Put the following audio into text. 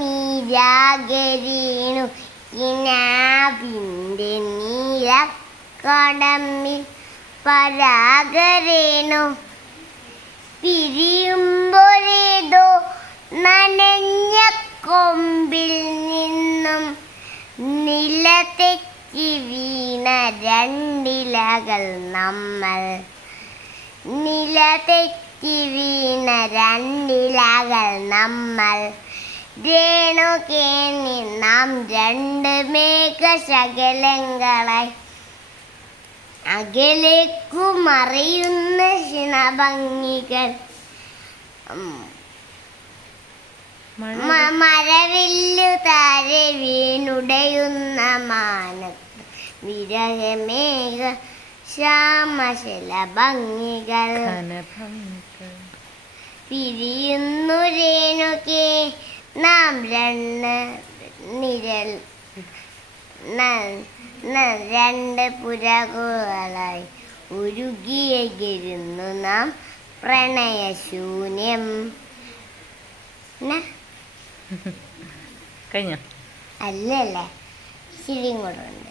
നീരാകരീണു കിനാവിന്റെ നീല കടമ്മിൽ പരാഗരേണു. പിരിയുമ്പോഴേതോ നനഞ്ഞ കൊമ്പിൽ നിന്നും നിലതെറ്റി വീണ രണ്ടിലകൾ നമ്മൾ. നിലതെറ്റി വീണ രണ്ടിലകൾ നമ്മൾ. രേണുകേണി നാം രണ്ട് മേഘശകലങ്ങളായി. അകലേക്കു മറയുന്ന ക്ഷണഭംഗികൾ മരവില്ലു താരെ വീണുടയുന്ന മാനത്ത് വിരഹമേഘ ശ്യാമശല ഭംഗികൾ പിരിയുന്നു രേണുകേ രണ്ട് നിഴൽ ന- ന- രണ്ട് പുരകളായി ഉരുകിയകിരുന്നു നാം പ്രണയശൂന്യം. കഴിഞ്ഞോ? അല്ലല്ലേ ശരിയും കൂടെ ഉണ്ട്.